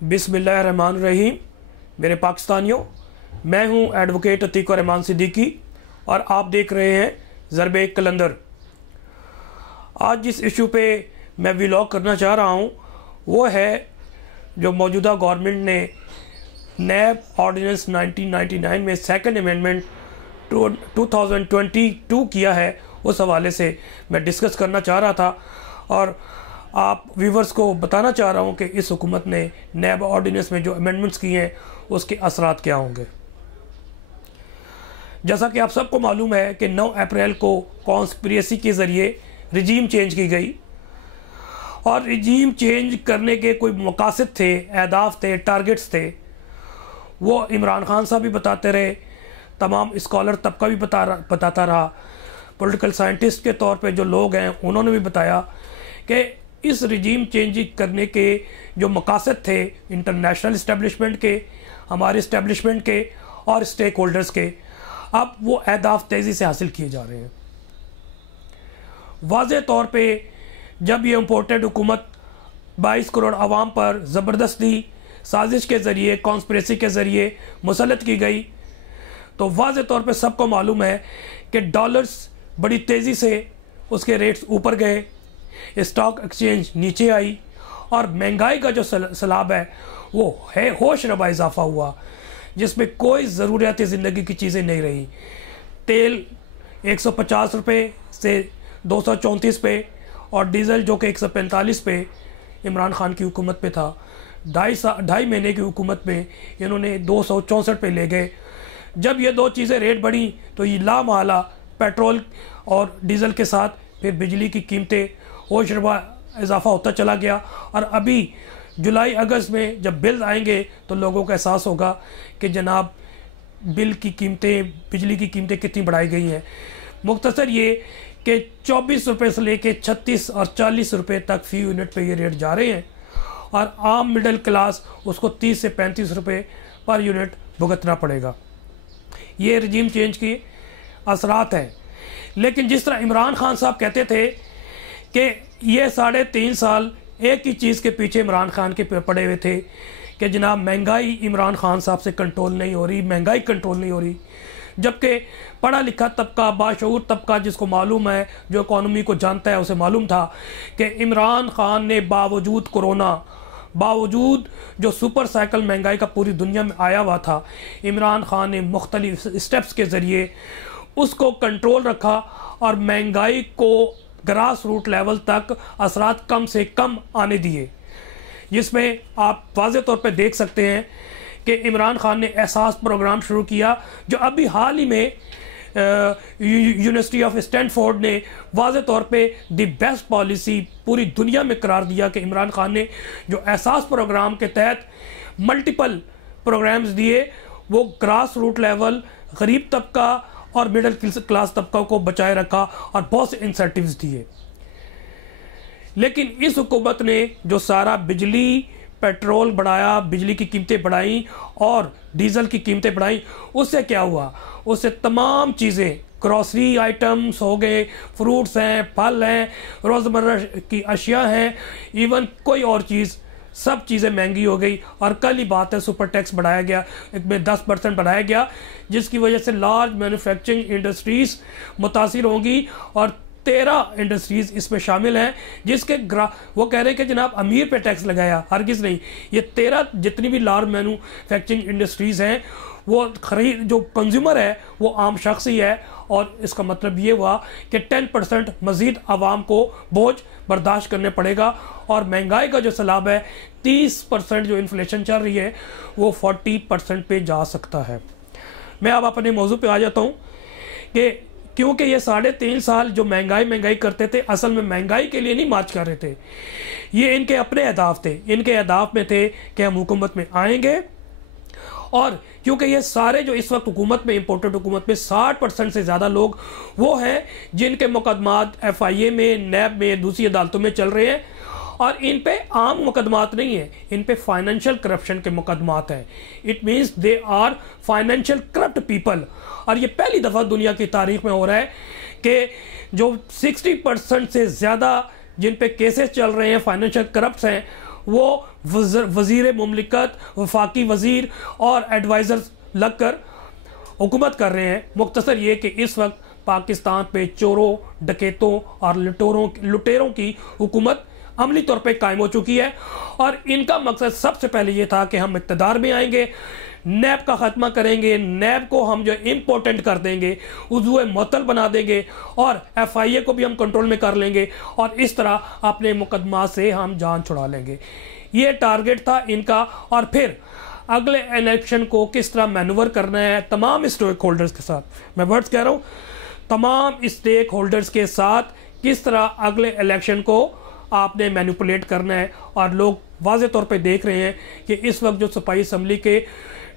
बिस्मिल्लाहिर्रहमानिर्रहीम। मेरे पाकिस्तानियों, मैं हूं एडवोकेट अतीक रहमान सिद्दीकी और आप देख रहे हैं ज़रबे कलंदर। आज जिस इशू पे मैं व्लॉग करना चाह रहा हूं वो है जो मौजूदा गवर्नमेंट ने नैब ऑर्डिनेंस 1999 में सेकंड अमेंडमेंट 2022 किया है, उस हवाले से मैं डिस्कस करना चाह रहा था और आप व्यूवर्स को बताना चाह रहा हूं कि इस हुकूमत ने नैब ऑर्डिनेंस में जो अमेंडमेंट्स किए हैं उसके असरात क्या होंगे। जैसा कि आप सबको मालूम है कि 9 अप्रैल को कॉन्स्पिरेसी के ज़रिए रिजीम चेंज की गई और रिजीम चेंज करने के कोई मकासद थे, अहदाफ थे, टारगेट्स थे। वो इमरान खान साहब भी बताते रहे, तमाम स्कॉलर तबका भी बताता रहा, पॉलिटिकल साइंटिस्ट के तौर पे जो लोग हैं उन्होंने भी बताया कि इस रिजीम चेंज करने के जो मकासद थे इंटरनेशनल इस्टेब्लिशमेंट के, हमारे इस्टेब्लिशमेंट के और स्टेक होल्डर्स के, अब वो अहदाफ तेज़ी से हासिल किए जा रहे हैं। वाज़े तौर पे जब ये इम्पोर्टेड हुकूमत 22 करोड़ आवाम पर ज़बरदस्ती साजिश के ज़रिए, कॉन्स्पिरेसी के ज़रिए मुसल्लत की गई, तो वाज़े तौर पे सबको मालूम है कि डॉलर्स बड़ी तेज़ी से उसके रेट्स ऊपर गए, स्टॉक एक्सचेंज नीचे आई और महंगाई का जो सैलाब है वो है होश रबा इजाफा हुआ, जिसमें कोई ज़रूरियात ज़िंदगी की चीज़ें नहीं रही। तेल 150 रुपये से 234 पे और डीज़ल जो कि 145 पे इमरान खान की हुकूमत पे था। ढाई महीने की हुकूमत में इन्होंने 264 पे ले गए। जब ये दो चीज़ें रेट बढ़ी तो ये लामहला पेट्रोल और डीज़ल के साथ फिर बिजली की कीमतें होश रबा इजाफा होता चला गया और अभी जुलाई अगस्त में जब बिल आएंगे तो लोगों को एहसास होगा कि जनाब बिल की कीमतें, बिजली की कीमतें कितनी बढ़ाई गई हैं। मुख्तसर ये कि 24 रुपये से लेके 36 और 40 रुपये तक फ़ी यूनिट पे ये रेट जा रहे हैं और आम मिडिल क्लास उसको 30 से 35 रुपये पर यूनिट भुगतना पड़ेगा। ये रजीम चेंज के असरात हैं। लेकिन जिस तरह इमरान खान साहब कहते थे कि ये 3.5 साल एक ही चीज़ के पीछे इमरान खान के पड़े हुए थे कि जनाब महंगाई इमरान खान साहब से कंट्रोल नहीं हो रही, महंगाई कंट्रोल नहीं हो रही, जबकि पढ़ा लिखा तबका, बाशऊर तबका जिसको मालूम है, जो इकॉनमी को जानता है, उसे मालूम था कि इमरान खान ने बावजूद कोरोना, बावजूद जो सुपर साइकिल महंगाई का पूरी दुनिया में आया हुआ था, इमरान खान ने मुख्तलिफ स्टेप्स के ज़रिए उसको कंट्रोल रखा और महंगाई को ग्रास रूट लेवल तक असरात कम से कम आने दिए, जिसमें आप वाज़े तौर पे देख सकते हैं कि इमरान खान ने एहसास प्रोग्राम शुरू किया, जो अभी हाल ही में यूनिवर्सिटी ऑफ स्टैनफोर्ड ने वाज़े तौर पे द बेस्ट पॉलिसी पूरी दुनिया में करार दिया कि इमरान खान ने जो एहसास प्रोग्राम के तहत मल्टीपल प्रोग्राम्स दिए, वो ग्रास रूट लेवल गरीब तबका और मिडिल क्लास तबका को बचाए रखा और बहुत से इंसेंटिव्स दिए। लेकिन इस हुकूमत ने जो सारा बिजली, पेट्रोल बढ़ाया, बिजली की कीमतें बढ़ाई और डीजल की कीमतें बढ़ाई, उससे क्या हुआ? उससे तमाम चीज़ें, ग्रॉसरी आइटम्स हो गए, फ्रूट्स हैं, फल हैं, रोज़मर्रा की अशिया हैं, इवन कोई और चीज़, सब चीज़ें महंगी हो गई। और कल ही बात है, सुपर टैक्स बढ़ाया गया, इसमें 10% बढ़ाया गया, जिसकी वजह से लार्ज मैन्युफैक्चरिंग इंडस्ट्रीज़ मुतासिर होंगी और 13 इंडस्ट्रीज़ इसमें शामिल हैं, जिसके वो कह रहे हैं कि जनाब अमीर पे टैक्स लगाया, हरगिज़ नहीं। ये 13 जितनी भी लार्ज मैन्युफैक्चरिंग इंडस्ट्रीज़ हैं, वो खरीद जो कंज्यूमर है वो आम शख्स ही है और इसका मतलब ये हुआ कि 10% मज़ीद आवाम को बोझ बर्दाश्त करने पड़ेगा और महंगाई का जो सैलाब है, 30% जो इन्फ्लेशन चल रही है वो 40% पे जा सकता है। मैं अब अपने मौजू पे आ जाता हूँ कि क्योंकि ये 3.5 साल जो महंगाई करते थे, असल में महंगाई के लिए नहीं मार्च कर रहे थे, ये इनके अपने अहदाफ थे। इनके अहदाफ में थे कि हम हुकूमत में आएंगे और क्योंकि ये सारे जो इस वक्त हुकूमत में, इम्पोर्टेड हुकूमत में 60% से ज़्यादा लोग वो हैं जिनके मुकदमात FIA में, नैब में, दूसरी अदालतों में चल रहे हैं और इन पे आम मुकदमात नहीं है, इन पे फाइनेंशियल करप्शन के मुकदमात हैं। It means they are financial corrupt people. और ये पहली दफ़ा दुनिया की तारीख में हो रहा है कि जो 60% से ज़्यादा जिन पे केसेस चल रहे हैं, फाइनेंशियल करप्ट हैं, वो वज़ीर मुमलिकत, वफाकी वज़ीर और एडवाइज़र्स लग कर हुकूमत कर रहे हैं। मुख्तसर ये कि इस वक्त पाकिस्तान पे चोरों, डकैतों और लुटेरों की हुकूमत अमली तौर पे कायम हो चुकी है और इनका मकसद सबसे पहले ये था कि हम इक़्तिदार में आएंगे, नैब का ख़त्मा करेंगे, नैब को हम जो इम्पोर्टेंट कर देंगे, उज़्व मुअत्तल बना देंगे और FIA को भी हम कंट्रोल में कर लेंगे और इस तरह अपने मुकदमा से हम जान छुड़ा लेंगे। ये टारगेट था इनका। और फिर अगले इलेक्शन को किस तरह मैनूवर करना है तमाम स्टेक होल्डर्स के साथ, मैं वर्ड्स कह रहा हूँ, तमाम स्टेक होल्डर्स के साथ किस तरह अगले इलेक्शन को आपने मैनिपुलेट करना है। और लोग वाज़े तौर पे देख रहे हैं कि इस वक्त जो सूबाई असम्बली के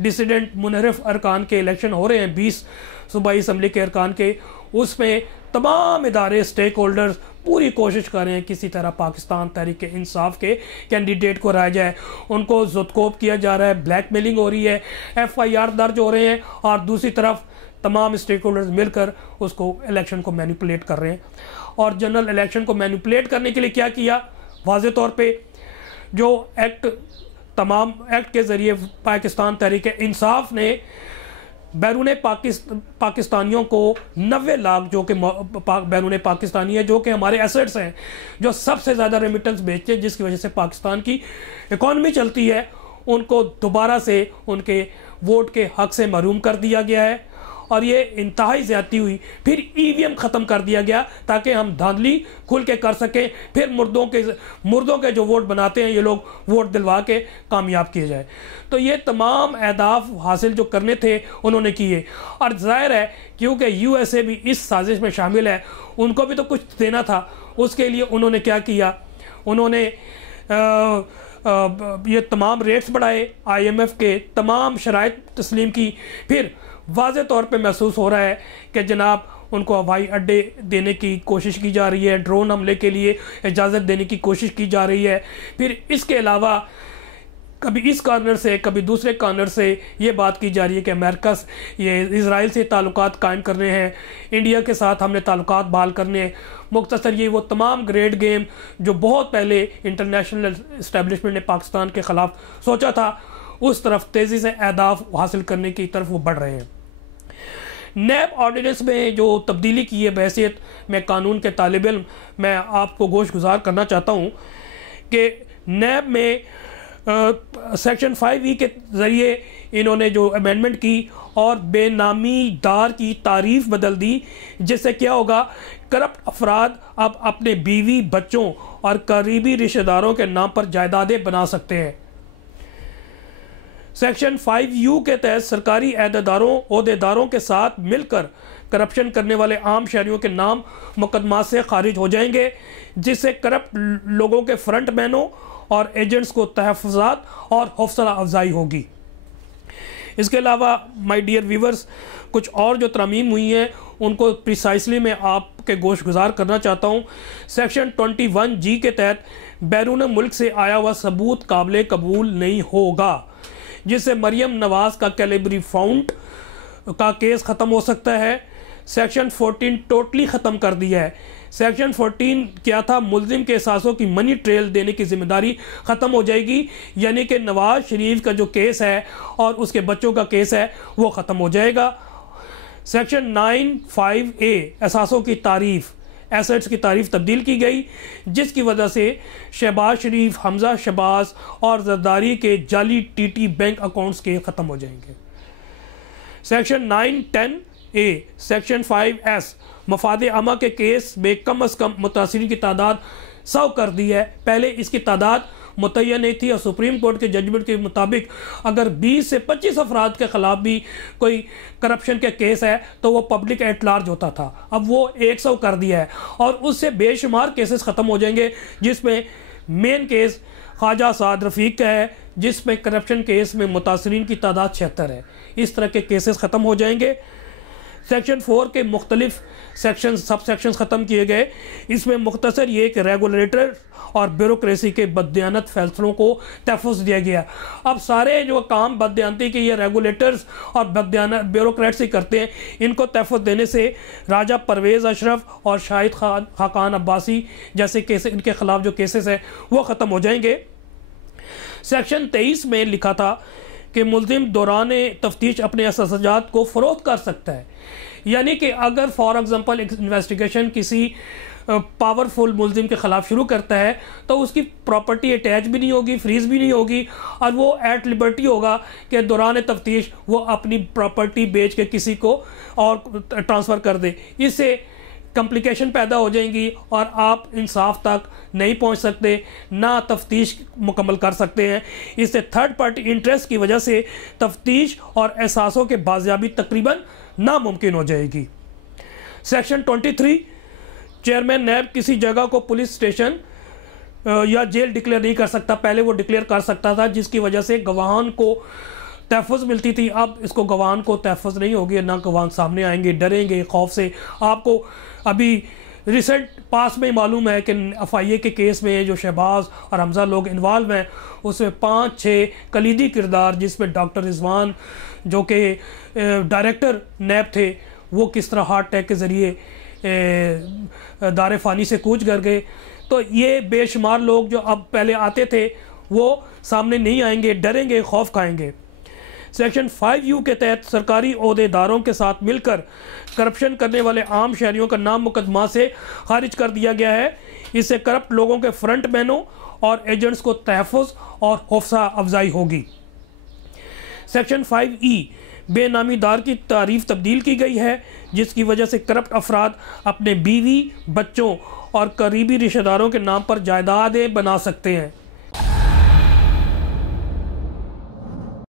डिसिडेंट मुनहरिफ अरकान के इलेक्शन हो रहे हैं, 20 सूबाई असम्बली के अरकान के, उसमें तमाम इदारे स्टेक होल्डर्स पूरी कोशिश कर रहे हैं किसी तरह पाकिस्तान तहरीक इंसाफ के कैंडिडेट को हराया जाए। उनको ज़ुदकोप किया जा रहा है, ब्लैकमेलिंग हो रही है, FIR दर्ज हो रहे हैं और दूसरी तरफ तमाम स्टेक होल्डर्स मिलकर उसको इलेक्शन को मैनिपुलेट कर रहे हैं। और जनरल इलेक्शन को मैनिपुलेट करने के लिए क्या किया, वाज़े तौर पे जो तमाम एक्ट के ज़रिए पाकिस्तान तहरीक इंसाफ ने बैरून पाकिस्तानियों को 90 लाख जो कि बैरून पाकिस्तानी है, जो कि हमारे एसेट्स हैं, जो सबसे ज़्यादा रेमिटेंस भेजते हैं, जिसकी वजह से पाकिस्तान की इकॉनमी चलती है, उनको दोबारा से उनके वोट के हक से महरूम कर दिया गया है। और ये इंतहाई ज़्यादती हुई। फिर EVM ख़त्म कर दिया गया ताकि हम धांधली खुल के कर सकें, फिर मुर्दों के जो वोट बनाते हैं ये लोग वोट दिलवा के कामयाब किए जाए। तो ये तमाम अहदाफ हासिल जो करने थे उन्होंने किए। और जाहिर है क्योंकि USA भी इस साजिश में शामिल है, उनको भी तो कुछ देना था। उसके लिए उन्होंने क्या किया, उन्होंने ये तमाम रेट्स बढ़ाए, IMF के तमाम शराइत तस्लीम की। फिर वाज़े तौर पे महसूस हो रहा है कि जनाब उनको हवाई अड्डे देने की कोशिश की जा रही है, ड्रोन हमले के लिए इजाज़त देने की कोशिश की जा रही है। फिर इसके अलावा कभी इस कॉर्नर से कभी दूसरे कॉर्नर से ये बात की जा रही है कि अमेरिका ये इज़राइल से ताल्लुकात कायम करने हैं, इंडिया के साथ हमने ताल्लुकात बहाल करने हैं। मुख्तसर ये वो तमाम ग्रेट गेम जो बहुत पहले इंटरनेशनल इस्टेब्लिशमेंट ने पाकिस्तान के ख़िलाफ़ सोचा था, उस तरफ तेज़ी से अहदाफ हासिल करने की तरफ वो बढ़ रहे हैं। नैब ऑर्डिनेंस में जो तब्दीली की है, बहैसियत में कानून के तालिब इल्म, मैं आपको गोश गुजार करना चाहता हूँ कि नैब में सेक्शन 5E के ज़रिए इन्होंने जो अमेंडमेंट की और बेनामी दार की तारीफ बदल दी, जिससे क्या होगा, करप्ट अफराद अब अपने बीवी, बच्चों और करीबी रिश्तेदारों के नाम पर जायदादें बना सकते हैं। सेक्शन 5U के तहत सरकारी ओहदेदारों के साथ मिलकर करप्शन करने वाले आम शहरियों के नाम मुकदमा से खारिज हो जाएंगे, जिससे करप्ट लोगों के फ्रंट मैनों और एजेंट्स को तहफ़्फ़ुज़ात और हौसला अफजाई होगी। इसके अलावा माय डियर व्यूवर्स, कुछ और जो तरमीम हुई हैं उनको प्रिसाइसली मैं आपके गोश गुजार करना चाहता हूँ। सेक्शन 21G के तहत बैरून मुल्क से आया हुआ सबूत काबिल कबूल नहीं होगा, जिससे मरियम नवाज का कैलिबरी फाउंड का केस ख़त्म हो सकता है। सेक्शन 14 टोटली ख़त्म कर दिया है। सेक्शन 14 क्या था, मुल्जिम के एहसासों की मनी ट्रेल देने की जिम्मेदारी ख़त्म हो जाएगी, यानी कि नवाज शरीफ का जो केस है और उसके बच्चों का केस है वो ख़त्म हो जाएगा। सेक्शन 95A एहसासों की तारीफ़, एसेट्स की तारीफ तब्दील की गई, जिसकी वजह से शहबाज शरीफ, हमजा शहबाज और जरदारी के जाली TT बैंक अकाउंट्स के ख़त्म हो जाएंगे। सेक्शन 910A सेक्शन 5S मफाद आमा के केस में कम अज़ कम मुतासिरीन की तादाद 100 कर दी है। पहले इसकी तादाद मुतय्यन नहीं थी और सुप्रीम कोर्ट के जजमेंट के मुताबिक अगर 20 से 25 अफराद के ख़िलाफ़ भी कोई करप्शन के केस है तो वो पब्लिक एट लार्ज होता था। अब वो 100 कर दिया है और उससे बेशुमार केसेस ख़त्म हो जाएंगे, जिसमें मेन केस ख्वाजा साद रफ़ीक का है, जिसमें करप्शन केस में मुतासिरीन की तादाद 76 है। इस तरह के केसेस ख़त्म हो जाएंगे। सेक्शन 4 के मुख्तलिफ सेक्शन सब सेक्शंस ख़त्म किए गए। इसमें मुख्तसर ये कि रेगुलेटर और ब्यूरोक्रेसी के बददियानत फैसलों को तहफ़्फ़ुज़ दिया गया। अब सारे जो काम बददियानती के ये रेगुलेटर्स और बददियानत ब्यूरोक्रेट्स ही करते हैं, इनको तहफ़्फ़ुज़ देने से राजा परवेज़ अशरफ और शाहिद खाकान अब्बासी जैसे केस, इनके ख़िलाफ़ जो केसेस हैं वो ख़त्म हो जाएंगे। सेक्शन 23 में लिखा था कि मुल्जिम दौरान तफ्तीश अपने असजात को फ़रोख्त कर सकता है। यानी कि अगर फॉर एग्ज़ाम्पल एक इन्वेस्टिगेशन किसी पावरफुल मुल्जिम के ख़िलाफ़ शुरू करता है तो उसकी प्रॉपर्टी अटैच भी नहीं होगी, फ्रीज़ भी नहीं होगी, और वो एट लिबर्टी होगा कि दौरान तफ्तीश वो अपनी प्रॉपर्टी बेच के किसी को और ट्रांसफ़र कर दे। इससे कॉम्प्लिकेशन पैदा हो जाएंगी और आप इंसाफ तक नहीं पहुंच सकते, ना तफ्तीश मुकम्मल कर सकते हैं। इससे थर्ड पार्टी इंटरेस्ट की वजह से तफ्तीश और एहसासों के बाजियाबी तकरीबन नामुमकिन हो जाएगी। सेक्शन 23, चेयरमैन नैब किसी जगह को पुलिस स्टेशन या जेल डिक्लेयर नहीं कर सकता। पहले वो डिक्लेयर कर सकता था, जिसकी वजह से गवाहान को तहफ़्फ़ुज़ मिलती थी। अब इसको गवाहान को तहफ़्फ़ुज़ नहीं होगी, ना गवाहान सामने आएंगे, डरेंगे खौफ से। आपको अभी रिसेंट पास में मालूम है कि FIA के केस में जो शहबाज और हमजा लोग इन्वॉल्व हैं, उसमें 5-6 कलीदी किरदार, जिसमें डॉक्टर रिजवान जो कि डायरेक्टर नैब थे, वो किस तरह हार्ट अटैक के ज़रिए दारे फ़ानी से कूच कर गए। तो ये बेशुमार लोग जो अब पहले आते थे वो सामने नहीं आएंगे, डरेंगे, खौफ खाएंगे। सेक्शन 5U के तहत सरकारी ओहदेदारों के साथ मिलकर करप्शन करने वाले आम शहरियों का नाम मुकदमा से खारिज कर दिया गया है। इससे करप्ट लोगों के फ्रंटमैनों और एजेंट्स को तहफ़्फ़ुज़ और हौसला अफजाई होगी। सेक्शन 5E, बेनामीदार की तारीफ तब्दील की गई है, जिसकी वजह से करप्ट अफराद अपने बीवी, बच्चों और करीबी रिश्तेदारों के नाम पर जायदादें बना सकते हैं।